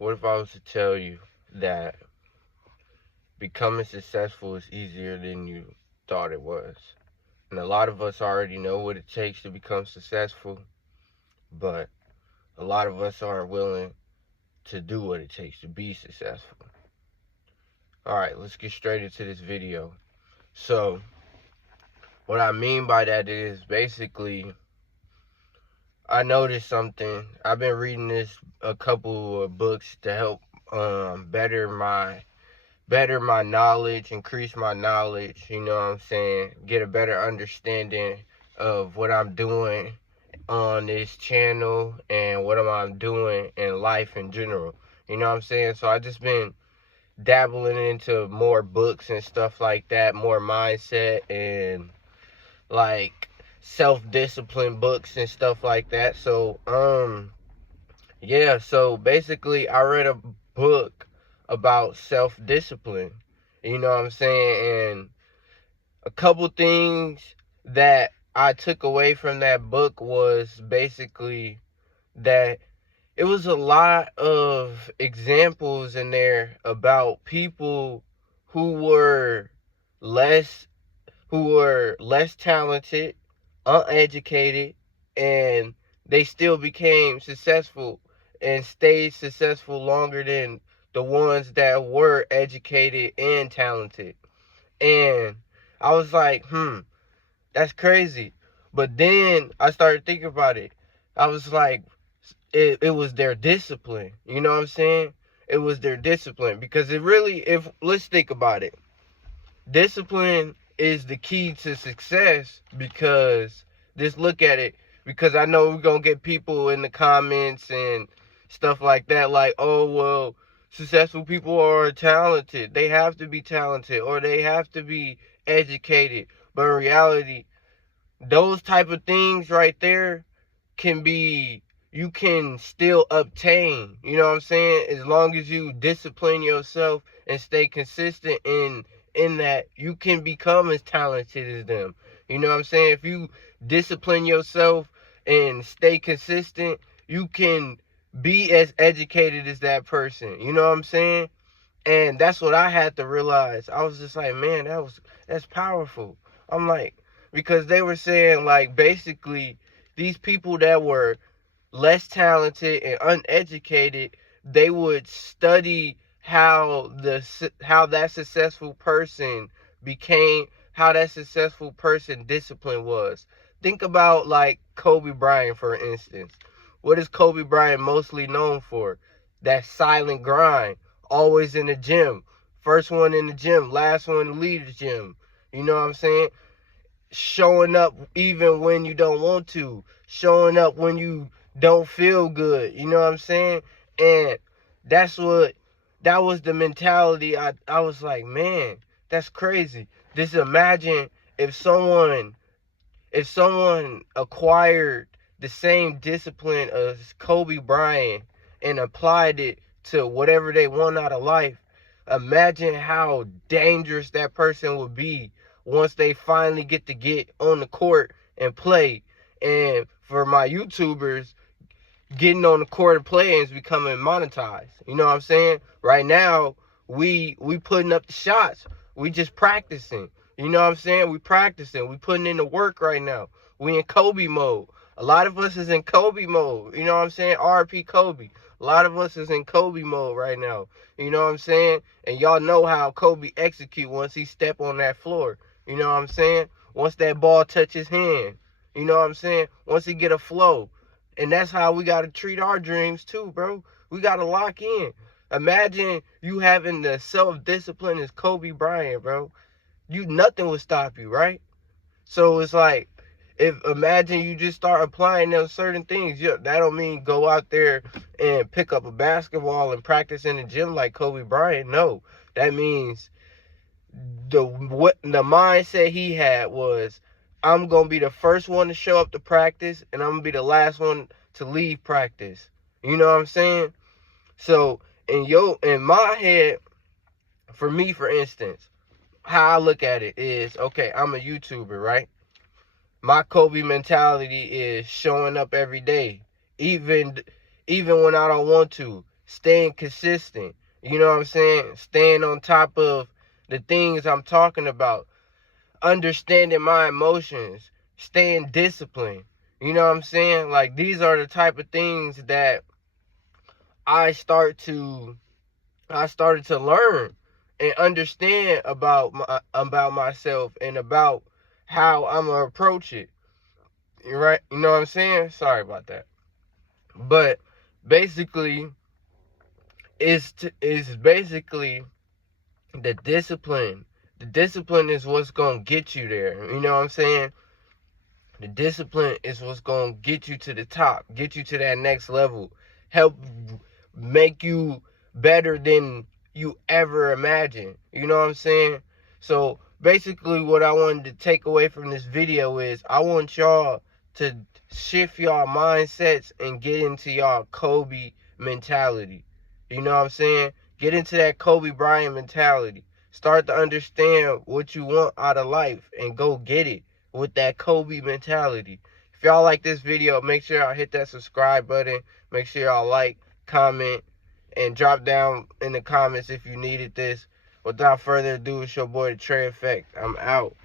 What if I was to tell you that becoming successful is easier than you thought it was? And a lot of us already know what it takes to become successful, but a lot of us aren't willing to do what it takes to be successful. Alright, let's get straight into this video. So, what I mean by that is basically, I noticed something. I've been reading a couple of books to help better my knowledge, increase my knowledge, you know what I'm saying? Get a better understanding of what I'm doing on this channel and what am I doing in life in general. You know what I'm saying? So I just been dabbling into more books and stuff like that, more mindset and like self-discipline books and stuff like that. So yeah, so basically I read a book about self-discipline. You know what I'm saying? And a couple things that I took away from that book was basically that it was a lot of examples in there about people who were less less talented, uneducated, and they still became successful and stayed successful longer than the ones that were educated and talented. And I was like, that's crazy. But then I started thinking about it. I was like, it was their discipline. You know what I'm saying? It was their discipline. Because it really, if let's think about it. Discipline is the key to success, because just look at it. Because I know we're going to get people in the comments and stuff like that, like, oh, well, successful people are talented. They have to be talented or they have to be educated. But in reality, those type of things right there can be, you can still obtain, you know what I'm saying, as long as you discipline yourself and stay consistent in that, you can become as talented as them. You know what I'm saying? If you discipline yourself and stay consistent, you can be as educated as that person. You know what I'm saying? And that's what I had to realize. I was just like, man, that's powerful. I'm like, because they were saying, like, basically these people that were less talented and uneducated, they would study how that successful person became, how that successful person discipline was. Think about like Kobe Bryant, for instance. What is Kobe Bryant mostly known for? That silent grind, always in the gym, first one in the gym, last one to leave the gym. You know what I'm saying? Showing up even when you don't want to, showing up when you don't feel good, you know what I'm saying? And that's what, that was the mentality. I was like, man, that's crazy. Just imagine if someone acquired the same discipline as Kobe Bryant and applied it to whatever they want out of life. Imagine how dangerous that person would be once they finally get on the court and play. And for my YouTubers, getting on the court and playing is becoming monetized. You know what I'm saying? Right now, we putting up the shots. We just practicing. You know what I'm saying? We practicing. We putting in the work right now. We in Kobe mode. A lot of us is in Kobe mode. You know what I'm saying? RP Kobe. A lot of us is in Kobe mode right now. You know what I'm saying? And y'all know how Kobe execute once he step on that floor. You know what I'm saying? Once that ball touch his hand. You know what I'm saying? Once he get a flow. And that's how we got to treat our dreams too, bro. We got to lock in. Imagine you having the self-discipline as Kobe Bryant, bro. Nothing would stop you, right? So it's like, imagine you just start applying those certain things. Yeah, that don't mean go out there and pick up a basketball and practice in the gym like Kobe Bryant. No, that means the mindset he had was, I'm gonna be the first one to show up to practice and I'm gonna be the last one to leave practice. You know what I'm saying? So in my head, for me, for instance, how I look at it is, okay, I'm a YouTuber, right? My Kobe mentality is showing up every day, even when I don't want to, staying consistent. You know what I'm saying? Staying on top of the things I'm talking about. Understanding my emotions. Staying disciplined. You know what I'm saying? Like, these are the type of things that I started to learn and understand about myself and about how I'm gonna approach it. Right? You know what I'm saying? Sorry about that. But basically, it's basically the discipline. The discipline is what's gonna get you there. You know what I'm saying? The discipline is what's gonna get you to the top, get you to that next level, help make you better than you ever imagined. You know what I'm saying? So basically what I wanted to take away from this video is I want y'all to shift y'all mindsets and get into y'all Kobe mentality. You know what I'm saying? Get into that Kobe Bryant mentality. Start to understand what you want out of life and go get it with that Kobe mentality. If y'all like this video, make sure y'all hit that subscribe button. Make sure y'all like, comment, and drop down in the comments if you needed this. Without further ado, it's your boy, the Trey Effect. I'm out.